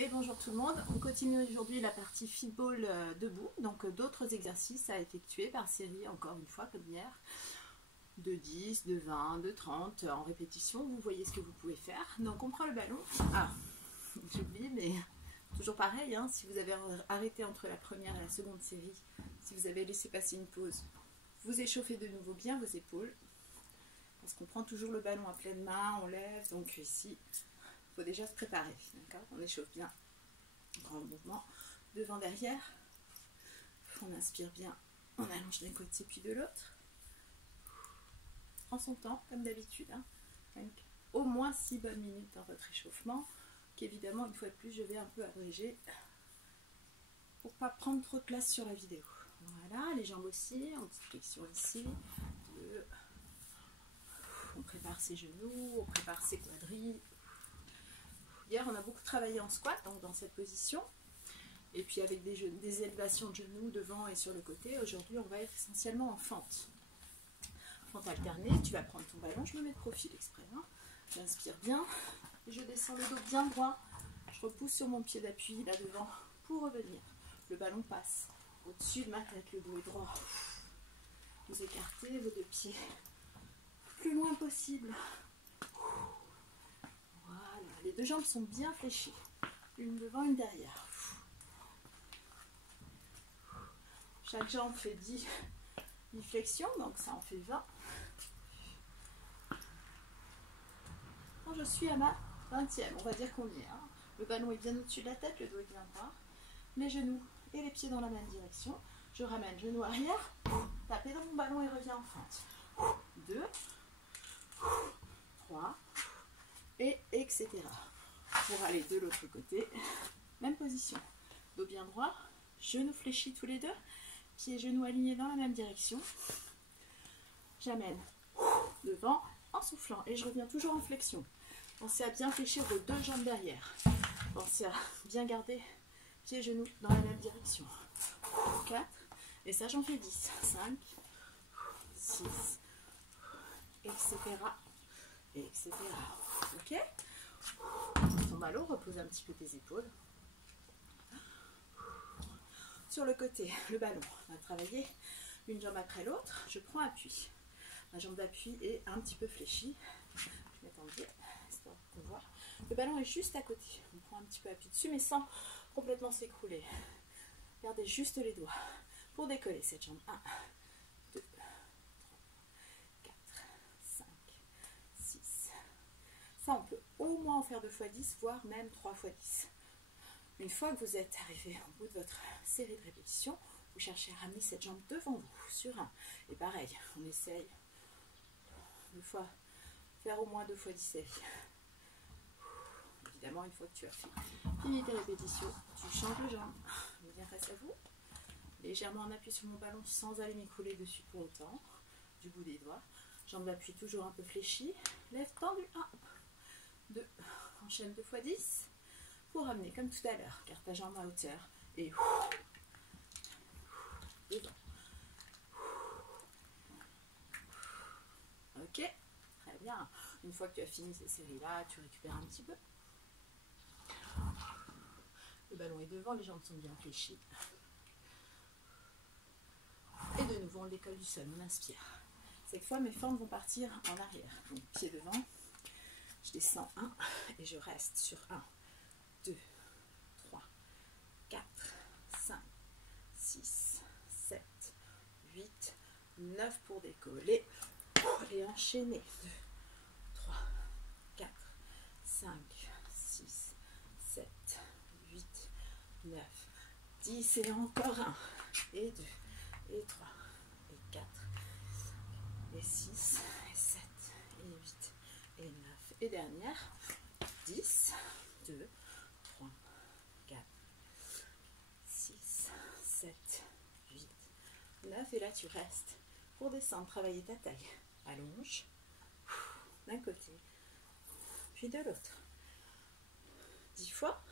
Et bonjour tout le monde, on continue aujourd'hui la partie football debout, donc d'autres exercices à effectuer par série, encore une fois comme hier, de 10, de 20, de 30 en répétition, vous voyez ce que vous pouvez faire. Donc on prend le ballon, j'oublie mais toujours pareil, hein, si vous avez arrêté entre la première et la seconde série, si vous avez laissé passer une pause, vous échauffez de nouveau bien vos épaules, parce qu'on prend toujours le ballon à pleine main, on lève, donc ici, il faut déjà se préparer, d'accord? On échauffe bien, grand mouvement, devant, derrière, on inspire bien, on allonge d'un côté puis de l'autre, en son temps, comme d'habitude, hein. Donc, au moins 6 bonnes minutes dans votre échauffement, qu'évidemment, une fois de plus, je vais un peu abréger, pour ne pas prendre trop de place sur la vidéo. Voilà, les jambes aussi, en petite flexion ici, on prépare ses genoux, on prépare ses quadrilles. Hier, on a beaucoup travaillé en squat, donc dans cette position. Et puis avec des élévations de genoux devant et sur le côté. Aujourd'hui, on va être essentiellement en fente. Fente alternée, tu vas prendre ton ballon. Je me mets de profil exprès. Hein. J'inspire bien. Et je descends le dos bien droit. Je repousse sur mon pied d'appui là devant pour revenir. Le ballon passe au-dessus de ma tête. Le dos est droit. Vous écartez vos deux pieds le plus loin possible. Les deux jambes sont bien fléchies, une devant, une derrière. Chaque jambe fait 10 flexions, donc ça en fait 20. Quand je suis à ma 20e, on va dire qu'on y est. Hein. Le ballon est bien au-dessus de la tête, le dos est bien droit. Les genoux et les pieds dans la même direction. Je ramène genou arrière, tapez dans mon ballon et reviens en fente. 2, 3, et etc. Pour aller de l'autre côté, même position, dos bien droit, genoux fléchis tous les deux, pieds et genoux alignés dans la même direction. J'amène devant en soufflant et je reviens toujours en flexion. Pensez à bien fléchir vos deux jambes derrière. Pensez à bien garder pieds et genoux dans la même direction. 4, et ça j'en fais 10, 5, 6, etc. etc. Ok? Ton ballon, repose un petit peu tes épaules. Sur le côté, le ballon, on va travailler une jambe après l'autre. Je prends appui. Ma jambe d'appui est un petit peu fléchie. Je vais m'étendre, histoire qu'on voit. Le ballon est juste à côté. On prend un petit peu appui dessus, mais sans complètement s'écrouler. Gardez juste les doigts pour décoller cette jambe. 1, 2, 3, 4, 5, 6. Ça, on peut au moins en faire 2 x 10, voire même 3 x 10. Une fois que vous êtes arrivé au bout de votre série de répétitions, vous cherchez à ramener cette jambe devant vous, sur 1. Et pareil, on essaye faire au moins 2 x 10 séries. Évidemment, une fois que tu as fini tes répétitions, tu changes de jambe. Je viens face à vous, légèrement en appui sur mon ballon sans aller m'écrouler dessus pour longtemps, du bout des doigts. Jambe d'appui toujours un peu fléchie, lève tendu, 1, 2, enchaîne 2 x 10 pour ramener comme tout à l'heure, garde ta jambe à hauteur et devant. Ok, très bien. Une fois que tu as fini ces séries-là, tu récupères un petit peu. Le ballon est devant, les jambes sont bien fléchies. Et de nouveau, on décolle du sol, on inspire. Cette fois, mes fentes vont partir en arrière. Donc, pied devant, je descends 1 et je reste sur 1, 2, 3, 4, 5, 6, 7, 8, 9 pour décoller et enchaîner. 2, 3, 4, 5, 6, 7, 8, 9, 10 et encore 1 et 2 et 3 et 4 et 6 et 7 et 8 et 9 et dernière 10, 2, 3, 4, 6, 7, 8, 9 et là tu restes pour descendre, travailler ta taille. Allonge d'un côté puis de l'autre. 10 fois.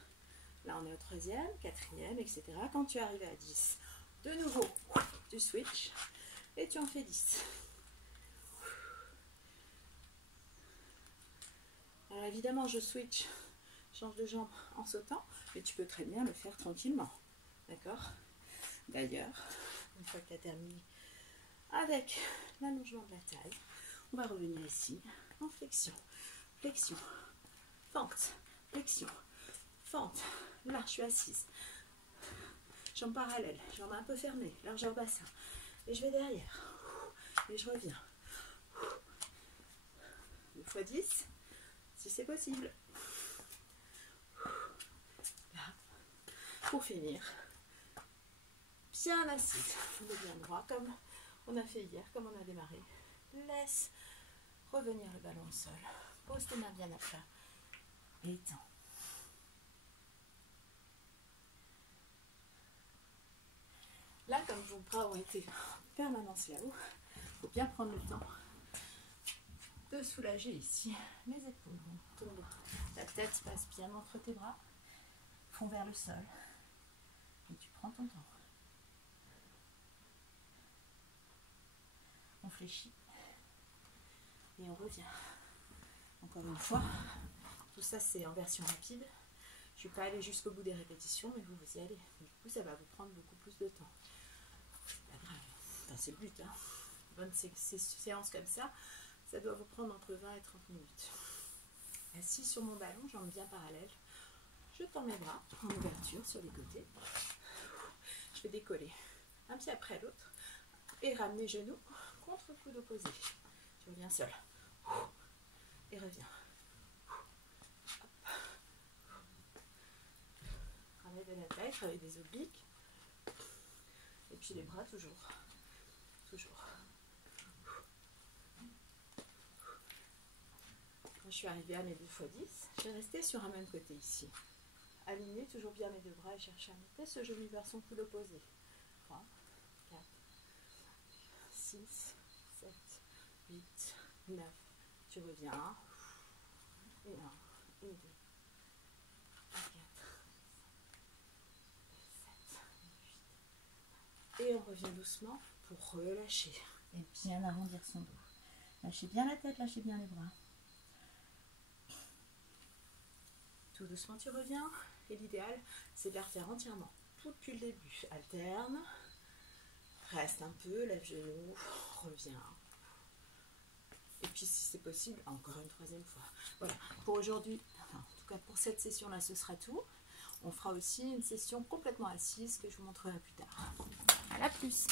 Là on est au 3e, 4e, etc. Quand tu arrives à 10, de nouveau tu switches et tu en fais 10. Alors évidemment je switch, change de jambe en sautant, mais tu peux très bien le faire tranquillement. D'accord? D'ailleurs, une fois que tu as terminé avec l'allongement de la taille, on va revenir ici en flexion, flexion, fente, flexion, fente. Là, je suis assise. Jambes parallèles, jambes un peu fermées, largeur bassin. Et je vais derrière. Et je reviens. 2 fois 10, si c'est possible. Là, pour finir, bien assise, le bien droit, comme on a fait hier, comme on a démarré. Laisse revenir le ballon au sol. Pose tes mains bien à plat. Et étends. Là, comme vos bras ont été en permanence là-haut, il faut bien prendre le temps de soulager ici les épaules. Donc, la tête passe bien entre tes bras, front vers le sol. Et tu prends ton temps. On fléchit et on revient. Encore une fois, tout ça c'est en version rapide. Je ne suis pas allée jusqu'au bout des répétitions, mais vous y allez. Du coup, ça va vous prendre beaucoup plus de temps. C'est pas grave. Enfin, c'est le but. Hein. Bonne séance comme ça, ça doit vous prendre entre 20 et 30 minutes. Assis sur mon ballon, jambes bien parallèles. Je tends mes bras en ouverture sur les côtés. Je vais décoller un pied après l'autre et ramener genoux contre le coude opposé. Tu reviens seul. Et reviens. Ramène de la taille, travaille des obliques. Et puis les bras toujours. Toujours. Quand je suis arrivée à mes 2 fois 10, je vais rester sur un même côté ici. Aligner toujours bien mes 2 bras et chercher à monter ce genou vers son coude opposé. 3, 4, 6, 7, 8, 9. Tu reviens. Et 1, et 2, et 4, 7, 8. Et on revient doucement pour relâcher. Et bien arrondir son dos. Lâchez bien la tête, lâchez bien les bras. Tout doucement tu reviens. Et l'idéal, c'est de la refaire entièrement. Tout depuis le début. Alterne. Reste un peu, lève genou, reviens. Et puis si c'est possible, encore une 3e fois. Voilà, pour aujourd'hui, enfin, en tout cas pour cette session-là, ce sera tout. On fera aussi une session complètement assise que je vous montrerai plus tard. À la plus!